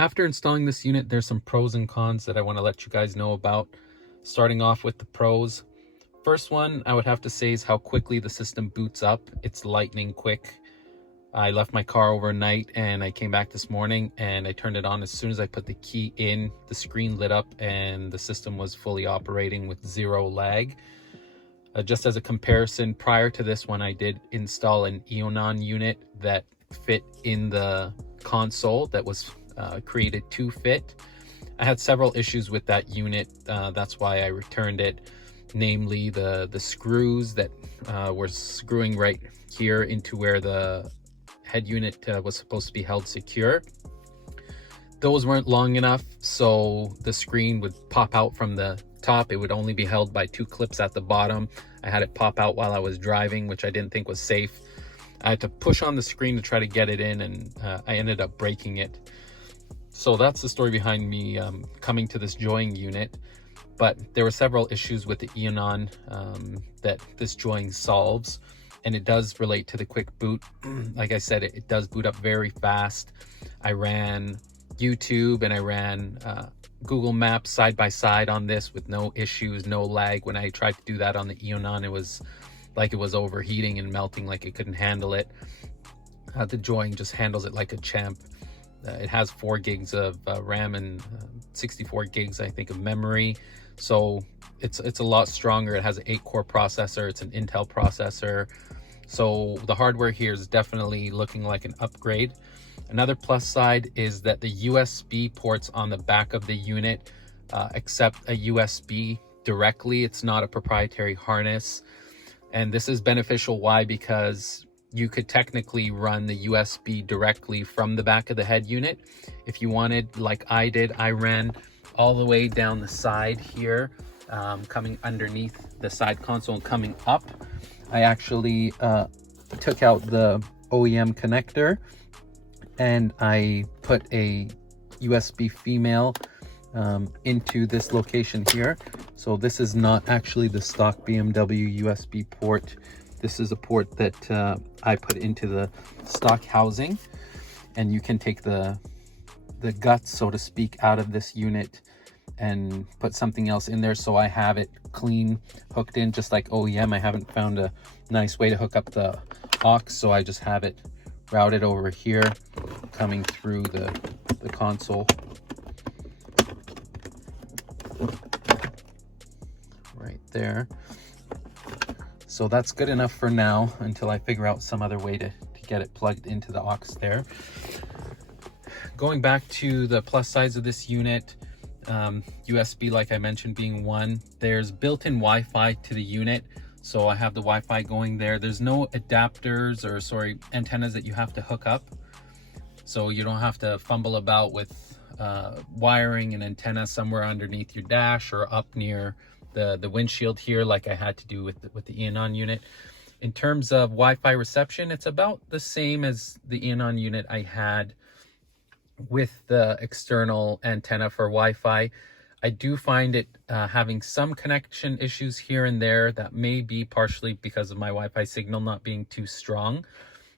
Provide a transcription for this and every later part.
After installing this unit, there's some pros and cons that I want to let you guys know about. Starting off with the pros. First one I would have to say is how quickly the system boots up. It's lightning quick. I left my car overnight and I came back this morning and I turned it on. As soon as I put the key in, the screen lit up and the system was fully operating with zero lag. Just as a comparison, prior to this one, I did install an E90 unit that fit in the console that was created to fit. I had several issues with that unit. That's why I returned it, namely the screws that were screwing right here into where the head unit was supposed to be held secure. Those weren't long enough, so the screen would pop out from the top. It would only be held by 2 clips at the bottom. I had it pop out while I was driving, which I didn't think was safe. I had to push on the screen to try to get it in, and I ended up breaking it. So that's the story behind me coming to this joying unit. But there were several issues with the E90 that this joying solves, and it does relate to the quick boot. Like I said, it does boot up very fast. I ran YouTube and I ran Google Maps side by side on this with no issues, no lag. When I tried to do that on the E90, it was like it was overheating and melting, like it couldn't handle it. The joying just handles it like a champ. It has 4 gigs of RAM and 64 gigs, I think, of memory. So it's a lot stronger. It has an 8-core processor. It's an Intel processor. So the hardware here is definitely looking like an upgrade. Another plus side is that the USB ports on the back of the unit accept a USB directly. It's not a proprietary harness. And this is beneficial. Why? Because you could technically run the USB directly from the back of the head unit. If you wanted, like I did, I ran all the way down the side here, coming underneath the side console and coming up. I actually took out the OEM connector and I put a USB female into this location here. So this is not actually the stock BMW USB port. This is a port that I put into the stock housing, and you can take the guts, so to speak, out of this unit and put something else in there. So I have it clean, hooked in just like OEM. I haven't found a nice way to hook up the aux, so I just have it routed over here, coming through the console. Right there. So that's good enough for now until I figure out some other way to get it plugged into the aux there. Going back to the plus sides of this unit, USB, like I mentioned, being one. There's built-in Wi-Fi to the unit, so I have the Wi-Fi going there. There's no adapters or antennas that you have to hook up, so you don't have to fumble about with wiring an antenna somewhere underneath your dash or up near the windshield here, like I had to do with the E90 unit. In terms of Wi-Fi reception, it's about the same as the E90 unit I had with the external antenna for Wi-Fi. I do find it having some connection issues here and there. That may be partially because of my Wi-Fi signal not being too strong.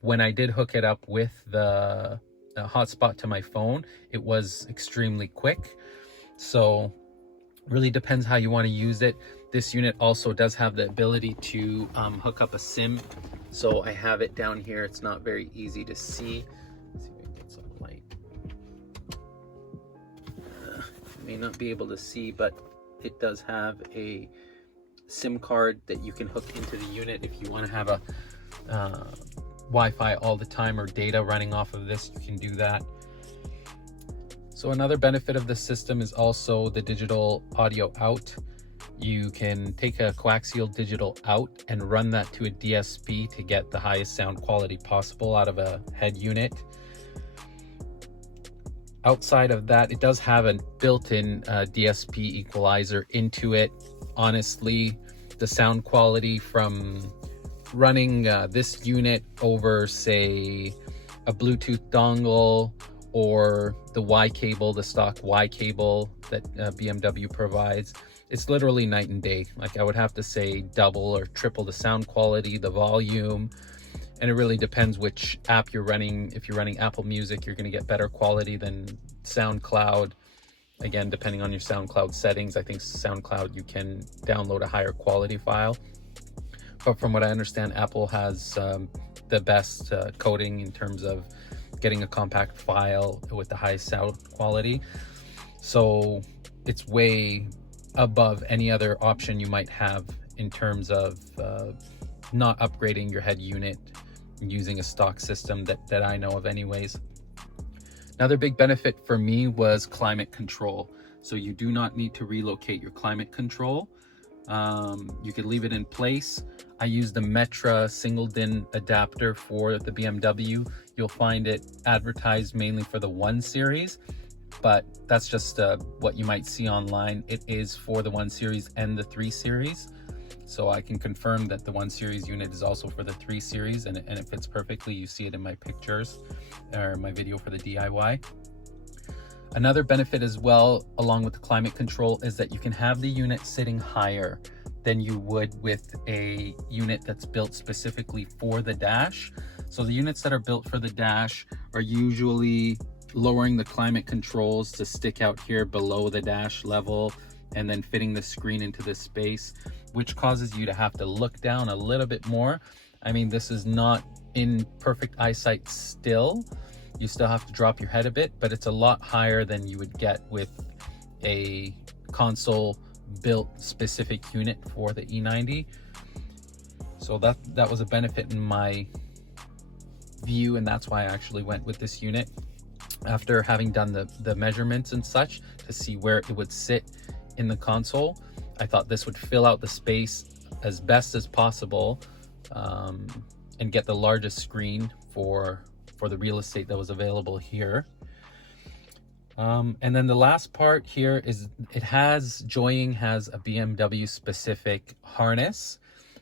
When I did hook it up with the hotspot to my phone, it was extremely quick. So really depends how you want to use it. This unit also does have the ability to hook up a SIM. So I have it down here. It's not very easy to see. Let's see if I can get some light. You may not be able to see, but it does have a SIM card that you can hook into the unit if you want to have a Wi-Fi all the time or data running off of this. You can do that. So another benefit of this system is also the digital audio out. You can take a coaxial digital out and run that to a DSP to get the highest sound quality possible out of a head unit. Outside of that, it does have a built-in DSP equalizer into it. Honestly, the sound quality from running this unit over, say, a Bluetooth dongle or the Y cable, the stock Y cable that BMW provides, it's literally night and day. Like, I would have to say double or triple the sound quality, the volume, and it really depends which app you're running. If you're running Apple Music, you're going to get better quality than SoundCloud. Again, depending on your SoundCloud settings, I think SoundCloud you can download a higher quality file. But from what I understand, Apple has the best coding in terms of getting a compact file with the highest sound quality. So it's way above any other option you might have in terms of not upgrading your head unit using a stock system that I know of anyways. Another big benefit for me was climate control. So you do not need to relocate your climate control. You could leave it in place. I use the Metra single DIN adapter for the BMW. You'll find it advertised mainly for the 1 Series, but that's just what you might see online. It is for the 1 Series and the 3 Series. So I can confirm that the 1 Series unit is also for the 3 Series, and it fits perfectly. You see it in my pictures or my video for the DIY. Another benefit as well, along with the climate control, is that you can have the unit sitting higher than you would with a unit that's built specifically for the dash. So the units that are built for the dash are usually lowering the climate controls to stick out here below the dash level and then fitting the screen into this space, which causes you to have to look down a little bit more. I mean, this is not in perfect eyesight still. You still have to drop your head a bit, but it's a lot higher than you would get with a console built specific unit for the E90. So that was a benefit in my view, and that's why I actually went with this unit after having done the measurements and such to see where it would sit in the console. I thought this would fill out the space as best as possible and get the largest screen for the real estate that was available here. And then the last part here is Joying has a BMW specific harness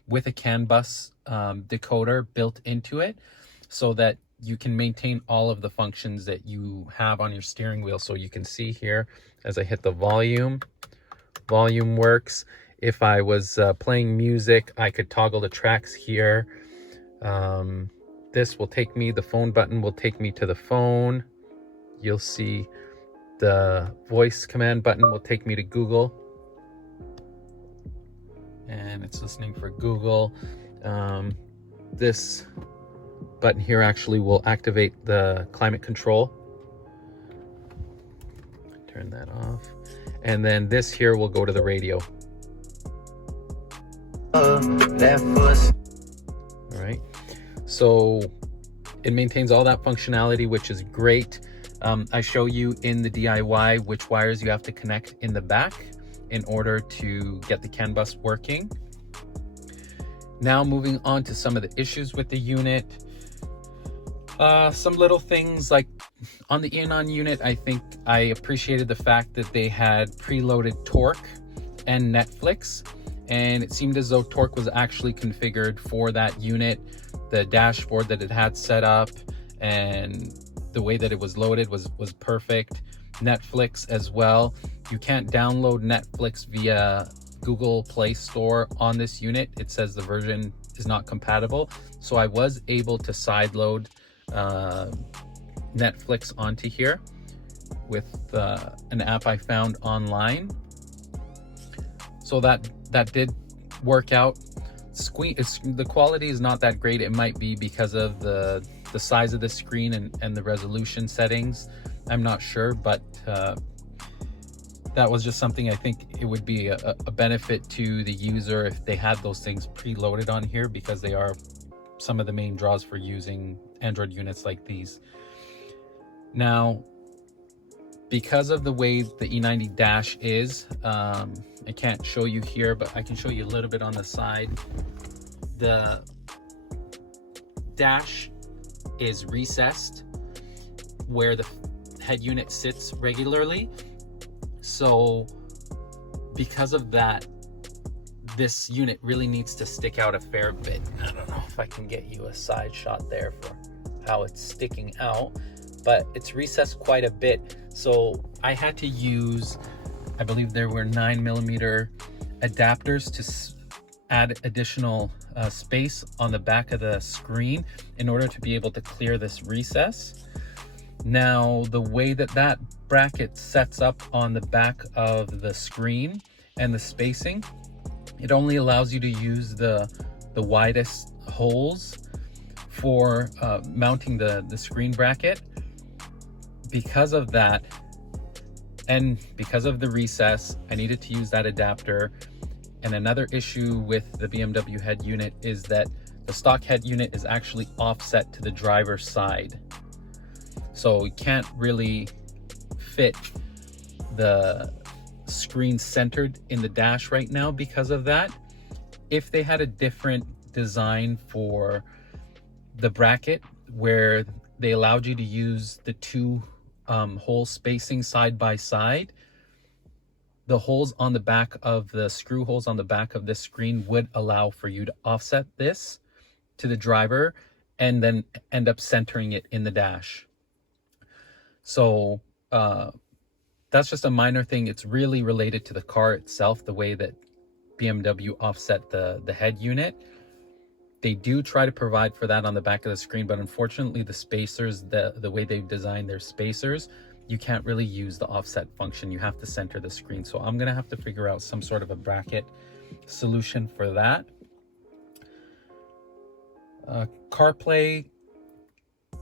with a CAN bus decoder built into it, so that you can maintain all of the functions that you have on your steering wheel. So you can see here as I hit the volume works. If I was playing music, I could toggle the tracks here. This will take me, the phone button will take me to the phone. You'll see the voice command button will take me to Google. And it's listening for Google. This button here actually will activate the climate control. Turn that off. And then this here will go to the radio. All right. So it maintains all that functionality, which is great. I show you in the DIY which wires you have to connect in the back in order to get the CAN bus working. Now moving on to some of the issues with the unit. Some little things like on the E90 unit, I think I appreciated the fact that they had preloaded torque and Netflix, and it seemed as though torque was actually configured for that unit. The dashboard that it had set up and the way that it was loaded was perfect. Netflix as well. You can't download Netflix via Google Play Store on this unit. It says the version is not compatible. So I was able to sideload Netflix onto here with an app I found online. So that did work out. The quality is not that great. It might be because of the size of the screen and the resolution settings. I'm not sure, but that was just something I think it would be a benefit to the user if they had those things preloaded on here, because they are some of the main draws for using Android units like these. Now, because of the way the E90 dash is, I can't show you here, but I can show you a little bit on the side. The dash is recessed where the head unit sits regularly. So because of that, this unit really needs to stick out a fair bit. I don't know if I can get you a side shot there for how it's sticking out, but it's recessed quite a bit. So I had to use, I believe there were 9mm adapters to add additional space on the back of the screen in order to be able to clear this recess. Now, the way that that bracket sets up on the back of the screen and the spacing, it only allows you to use the widest holes for mounting the screen bracket. Because of that, and because of the recess, I needed to use that adapter. And another issue with the BMW head unit is that the stock head unit is actually offset to the driver's side. So we can't really fit the screen centered in the dash right now because of that. If they had a different design for the bracket where they allowed you to use the two hole spacing side by side, the holes on the back of the screw holes on the back of this screen would allow for you to offset this to the driver and then end up centering it in the dash. So that's just a minor thing. It's really related to the car itself, the way that BMW offset the head unit. They do try to provide for that on the back of the screen, but unfortunately the spacers, the way they've designed their spacers, you can't really use the offset function. You have to center the screen. So I'm gonna have to figure out some sort of a bracket solution for that. Carplay,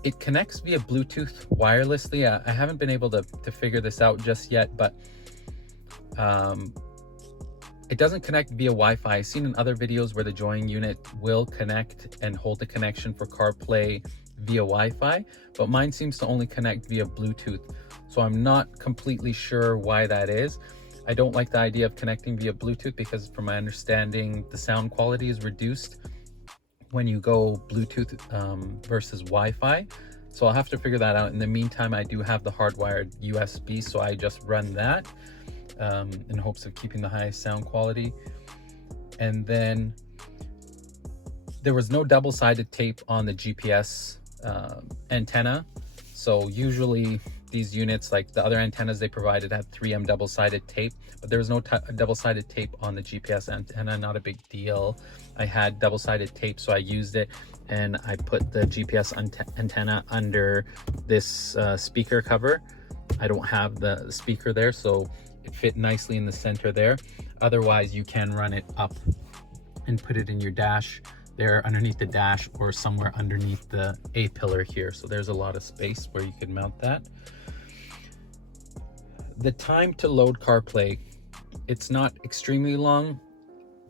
it connects via Bluetooth wirelessly. I haven't been able to figure this out just yet, but it doesn't connect via Wi-Fi. I've seen in other videos where the join unit will connect and hold the connection for CarPlay via Wi-Fi, but mine seems to only connect via Bluetooth. So I'm not completely sure why that is. I don't like the idea of connecting via Bluetooth because from my understanding, the sound quality is reduced when you go Bluetooth versus Wi-Fi. So I'll have to figure that out. In the meantime, I do have the hardwired USB, so I just run that in hopes of keeping the highest sound quality. And then there was no double-sided tape on the GPS antenna. So usually these units, like the other antennas they provided, had 3M double-sided tape, but there was no double-sided tape on the GPS antenna. Not a big deal. I had double-sided tape, so I used it, and I put the GPS antenna under this speaker cover. I don't have the speaker there, so it fit nicely in the center there. Otherwise, you can run it up and put it in your dash there underneath the dash or somewhere underneath the A-pillar here. So there's a lot of space where you could mount that. The time to load CarPlay, it's not extremely long.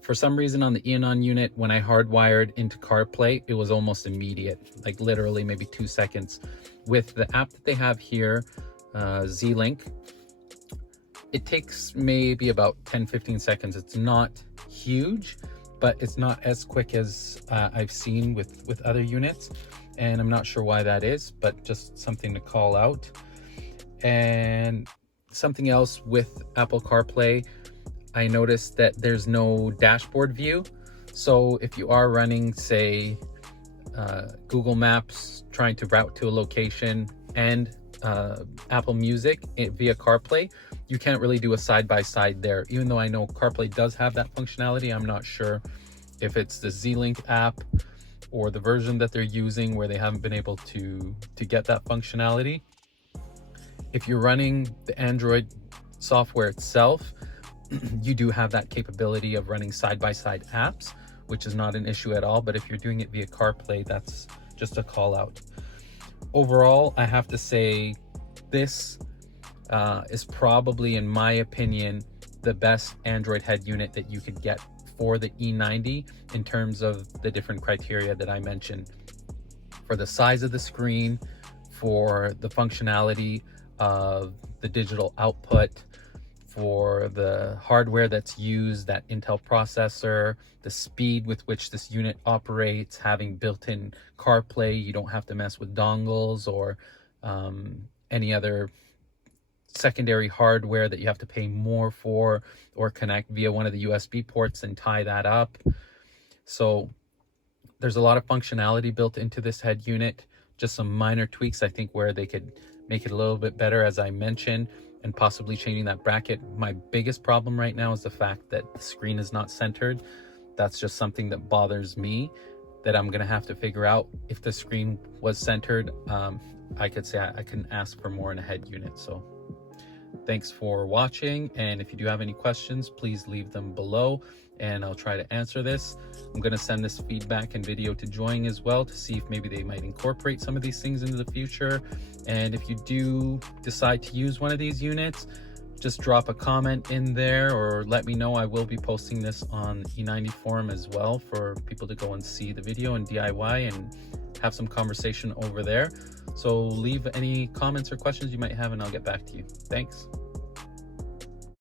For some reason on the E90 unit, when I hardwired into CarPlay, it was almost immediate, like literally maybe 2 seconds. With the app that they have here, Z-Link, it takes maybe about 10-15 seconds. It's not huge, but it's not as quick as I've seen with other units. And I'm not sure why that is, but just something to call out. And something else with Apple CarPlay, I noticed that there's no dashboard view. So if you are running, say, Google Maps, trying to route to a location, and Apple Music via CarPlay, you can't really do a side-by-side there. Even though I know CarPlay does have that functionality, I'm not sure if it's the Z-Link app or the version that they're using where they haven't been able to get that functionality. If you're running the Android software itself, you do have that capability of running side-by-side apps, which is not an issue at all. But if you're doing it via CarPlay, that's just a call out. Overall, I have to say this is probably, in my opinion, the best Android head unit that you could get for the E90 in terms of the different criteria that I mentioned. For the size of the screen, for the functionality of the digital output, for the hardware that's used, that Intel processor, the speed with which this unit operates, having built-in CarPlay, you don't have to mess with dongles or any other secondary hardware that you have to pay more for or connect via one of the USB ports and tie that up. So there's a lot of functionality built into this head unit. Just some minor tweaks, I think, where they could make it a little bit better, as I mentioned, and possibly changing that bracket. My biggest problem right now is the fact that the screen is not centered. That's just something that bothers me, that I'm gonna have to figure out. If the screen was centered, I could say I can ask for more in a head unit. So thanks for watching, and if you do have any questions, please leave them below and I'll try to answer this. I'm going to send this feedback and video to Joying as well to see if maybe they might incorporate some of these things into the future. And if you do decide to use one of these units, just drop a comment in there or let me know. I will be posting this on E90 forum as well for people to go and see the video and DIY and have some conversation over there. So leave any comments or questions you might have and I'll get back to you. Thanks.